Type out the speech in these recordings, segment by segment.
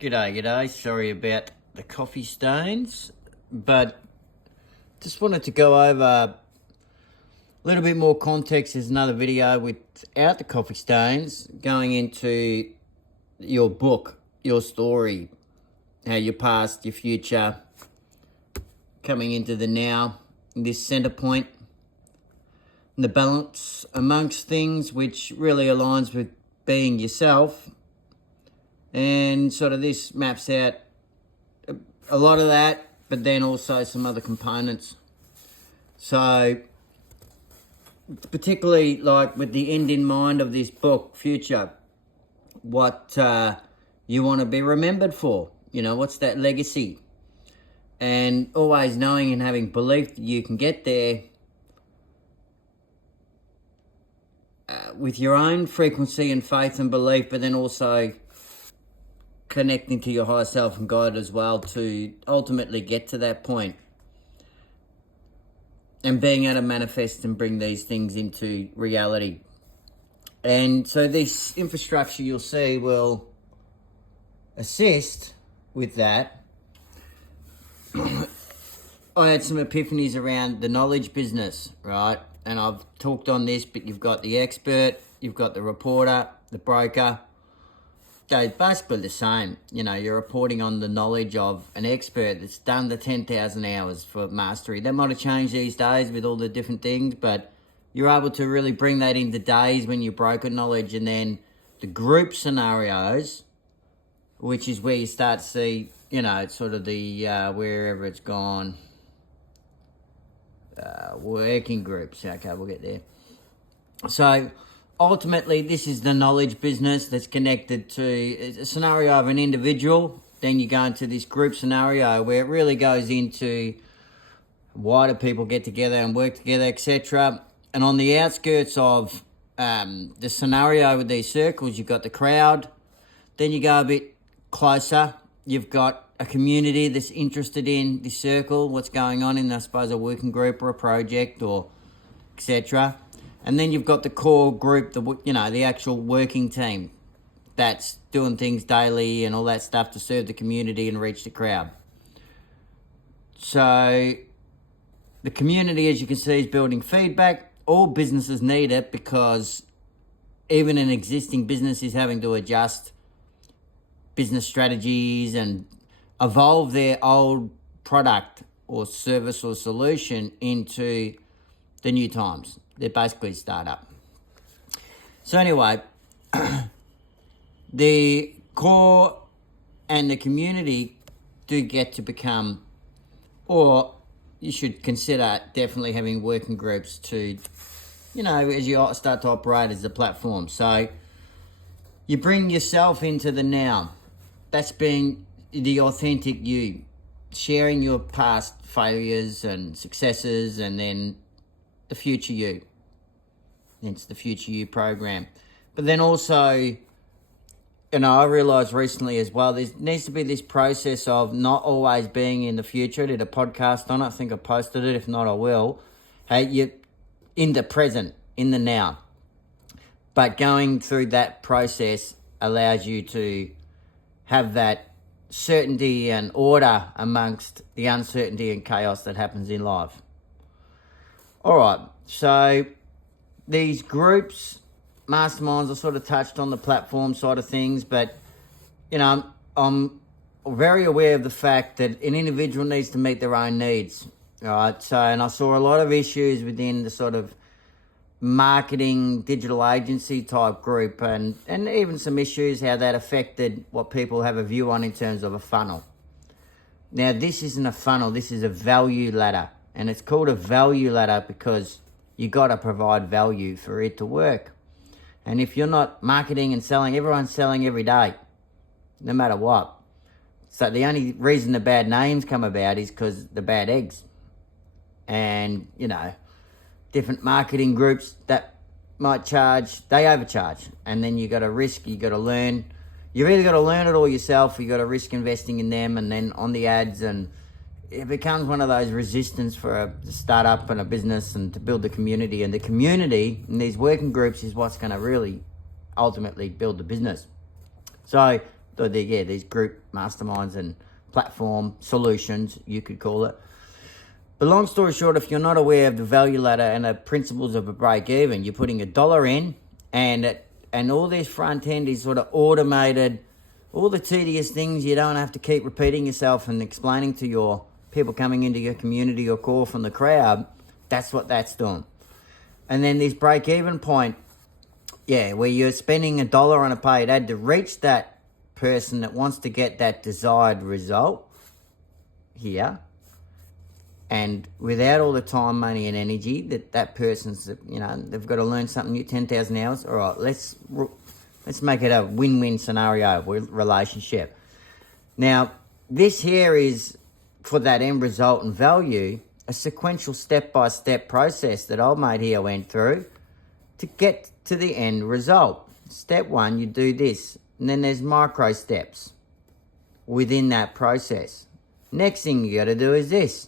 G'day. Sorry about the coffee stains, but just wanted to go over a little bit more context. There's another video without the coffee stains going into your book, your story, how your past, your future, coming into the now, this center point, and the balance amongst things, which really aligns with being yourself. And sort of this maps out a lot of that, but then also some other components. So particularly like with the end in mind of this book, future, what you want to be remembered for, what's that legacy? And always knowing and having belief that you can get there with your own frequency and faith and belief, but then also connecting to your higher self and God as well to ultimately get to that point. And being able to manifest and bring these things into reality. And so this infrastructure you'll see will assist with that. I had some epiphanies around the knowledge business, right? And I've talked on this, but you've got the expert, you've got the reporter, the broker. They're basically the same. You're reporting on the knowledge of an expert that's done the 10,000 hours for mastery. That might have changed these days with all the different things, but you're able to really bring that into days when you broker knowledge. And then the group scenarios, which is where you start to see, sort of the, wherever it's gone, working groups. Okay, we'll get there. So ultimately, this is the knowledge business that's connected to a scenario of an individual. Then you go into this group scenario where it really goes into why do people get together and work together, etc. And on the outskirts of the scenario with these circles, you've got the crowd. Then you go a bit closer. You've got a community that's interested in this circle, what's going on in, I suppose, a working group or a project or etc. And then you've got the core group, the actual working team that's doing things daily and all that stuff to serve the community and reach the crowd. So the community, as you can see, is building feedback. All businesses need it because even an existing business is having to adjust business strategies and evolve their old product or service or solution into the new times. They're basically a startup. So anyway, the core and the community do get to become, or you should consider definitely having working groups to, as you start to operate as a platform. So you bring yourself into the now. That's being the authentic you, sharing your past failures and successes, and then the future you. It's the Future You program. But then also, I realised recently as well, there needs to be this process of not always being in the future. I did a podcast on it. I think I posted it. If not, I will. Hey, you're in the present, in the now. But going through that process allows you to have that certainty and order amongst the uncertainty and chaos that happens in life. All right, so these groups, masterminds, I sort of touched on the platform side of things, but, I'm very aware of the fact that an individual needs to meet their own needs, all right? So, and I saw a lot of issues within the sort of marketing, digital agency type group, and even some issues, how that affected what people have a view on in terms of a funnel. Now, this isn't a funnel, this is a value ladder. And it's called a value ladder because you got to provide value for it to work. And if you're not marketing and selling, everyone's selling every day, no matter what. So the only reason the bad names come about is because the bad eggs. And, different marketing groups that might charge, they overcharge. And then you got to risk, you got to learn. You've either got to learn it all yourself, or you got to risk investing in them and then on the ads, and it becomes one of those resistance for a startup and a business and to build the community. And the community in these working groups is what's going to really ultimately build the business. So these group masterminds and platform solutions, you could call it. But long story short, if you're not aware of the value ladder and the principles of a break even, you're putting $1 in, and all this front end is sort of automated. All the tedious things you don't have to keep repeating yourself and explaining to your people coming into your community or call from the crowd. That's what that's doing. And then this break even point, where you're spending $1 on a paid ad to reach that person that wants to get that desired result here. And without all the time, money, and energy that person's, they've got to learn something new, 10,000 hours. All right, let's make it a win-win scenario relationship. Now, this here is, for that end result and value, a sequential step-by-step process that old mate here went through to get to the end result. Step 1, you do this, and then there's micro steps within that process. Next thing you got to do is this.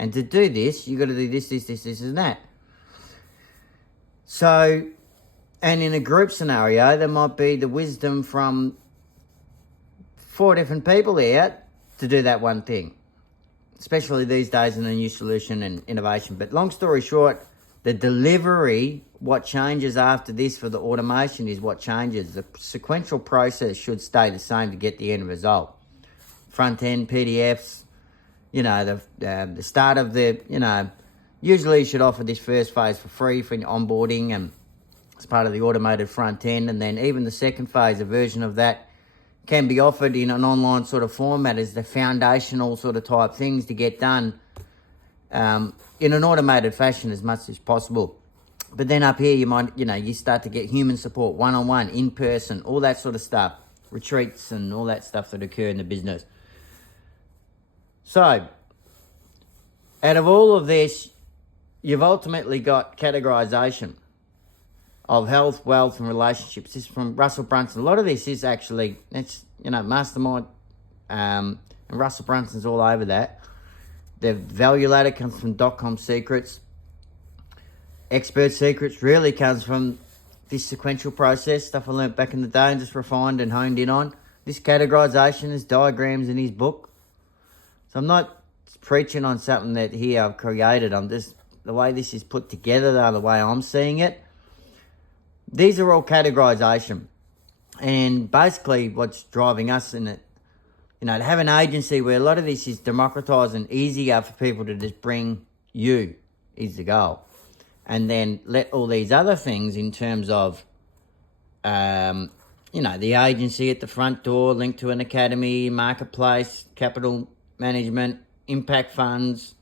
And to do this, you got to do this, and that. So, and in a group scenario, there might be the wisdom from 4 different people here to do that one thing. Especially these days in a new solution and innovation. But long story short, the delivery, what changes after this for the automation is what changes. The sequential process should stay the same to get the end result. Front end, PDFs, the start of usually you should offer this first phase for free for your onboarding and as part of the automated front end. And then even the second phase, a version of that, can be offered in an online sort of format as the foundational sort of type things to get done in an automated fashion as much as possible. But then up here, you start to get human support, one-on-one, in person, all that sort of stuff, retreats and all that stuff that occur in the business. So, out of all of this, you've ultimately got categorization of health, wealth, and relationships. This is from Russell Brunson. A lot of this is actually, mastermind, and Russell Brunson's all over that. The value ladder comes from .com secrets. Expert secrets really comes from this sequential process, stuff I learnt back in the day and just refined and honed in on. This categorization is diagrams in his book. So I'm not preaching on something that here I've created. I'm just, the way this is put together, the way I'm seeing it. These are all categorization. And basically what's driving us in it, to have an agency where a lot of this is democratized and easier for people to just bring you is the goal. And then let all these other things in terms of, the agency at the front door, linked to an academy, marketplace, capital management, impact funds,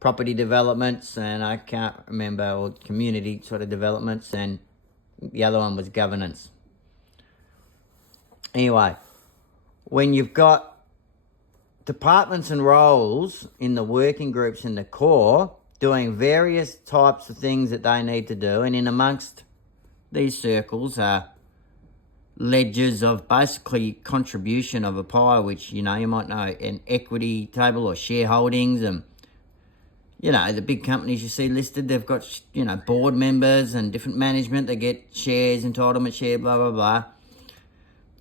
property developments, and I can't remember, or community sort of developments, and the other one was governance. Anyway, when you've got departments and roles in the working groups in the core doing various types of things that they need to do, and in amongst these circles are ledgers of basically contribution of a pie, which, you might know, an equity table or shareholdings, and the big companies you see listed, they've got, board members and different management. They get shares, entitlement share, blah, blah, blah.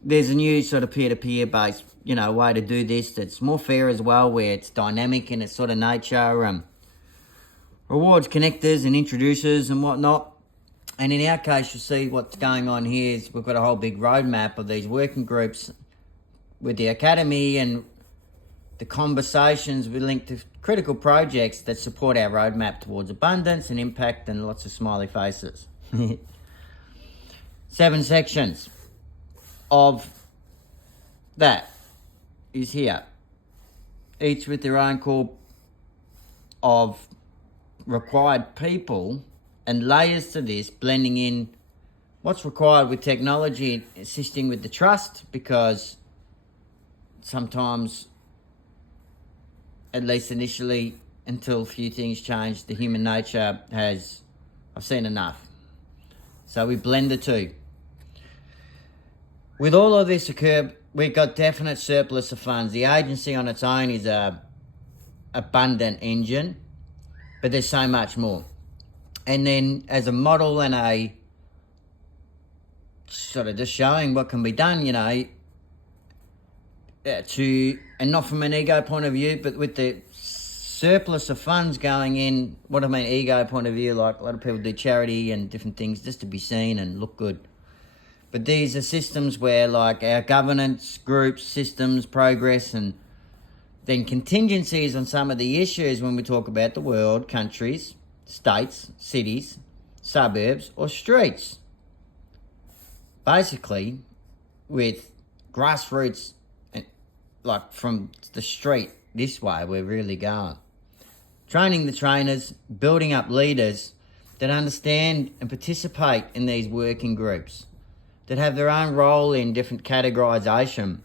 There's a new sort of peer-to-peer based, way to do this that's more fair as well, where it's dynamic in its sort of nature, rewards connectors and introducers and whatnot. And in our case, you'll see what's going on here is we've got a whole big roadmap of these working groups with the academy, and the conversations we link to critical projects that support our roadmap towards abundance and impact, and lots of smiley faces. 7 sections of that is here, each with their own core of required people and layers to this, blending in what's required with technology, assisting with the trust, because sometimes, at least initially, until a few things change, the human nature has, I've seen enough. So we blend the two. With all of this occur, we've got definite surplus of funds. The agency on its own is a abundant engine, but there's so much more. And then as a model and a sort of just showing what can be done, and not from an ego point of view, but with the surplus of funds going in, what I mean ego point of view, like a lot of people do charity and different things just to be seen and look good. But these are systems where like our governance, groups, systems, progress, and then contingencies on some of the issues when we talk about the world, countries, states, cities, suburbs, or streets. Basically, with grassroots, and like from the street this way, we're really going. Training the trainers, building up leaders that understand and participate in these working groups, that have their own role in different categorisation,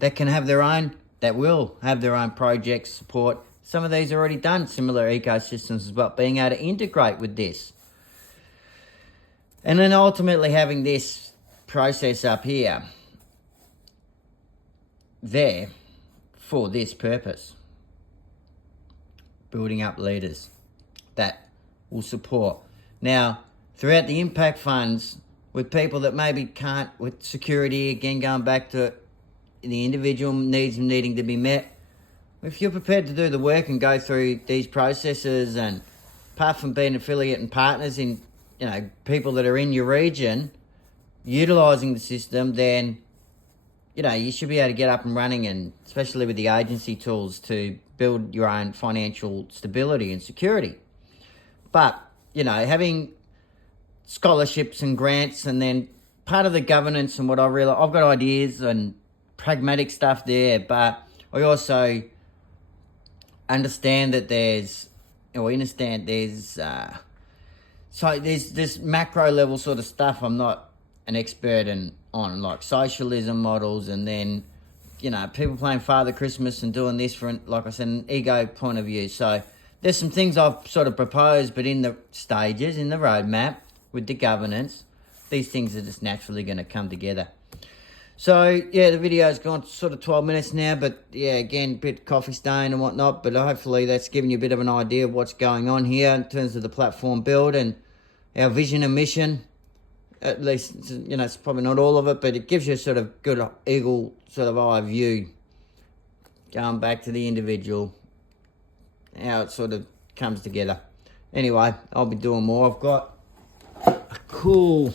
that will have their own projects, support. Some of these are already done, similar ecosystems as well, being able to integrate with this. And then ultimately having this process up here, there, for this purpose. Building up leaders that will support. Now, throughout the impact funds, with people that maybe can't, with security, again going back to the individual needs needing to be met, if you're prepared to do the work and go through these processes, and apart from being affiliate and partners in, people that are in your region, utilising the system, then, you should be able to get up and running, and especially with the agency tools to build your own financial stability and security. But, having scholarships and grants, and then part of the governance and what I realize, I've got ideas and pragmatic stuff there, but I also understand that there's this macro level sort of stuff I'm not an expert on, like socialism models, and then, people playing Father Christmas and doing this from, like I said, an ego point of view. So there's some things I've sort of proposed, but in the stages, in the roadmap, with the governance, these things are just naturally going to come together. So, yeah, the video's gone sort of 12 minutes now, but, yeah, again, a bit coffee stain and whatnot, but hopefully that's given you a bit of an idea of what's going on here in terms of the platform build and our vision and mission. At least, it's probably not all of it, but it gives you a sort of good eagle sort of eye view, going back to the individual, how it sort of comes together. Anyway, I'll be doing more. I've got a cool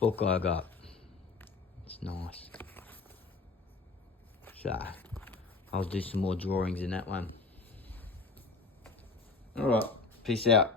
book I got. It's nice. So, I'll do some more drawings in that one. Alright, peace out.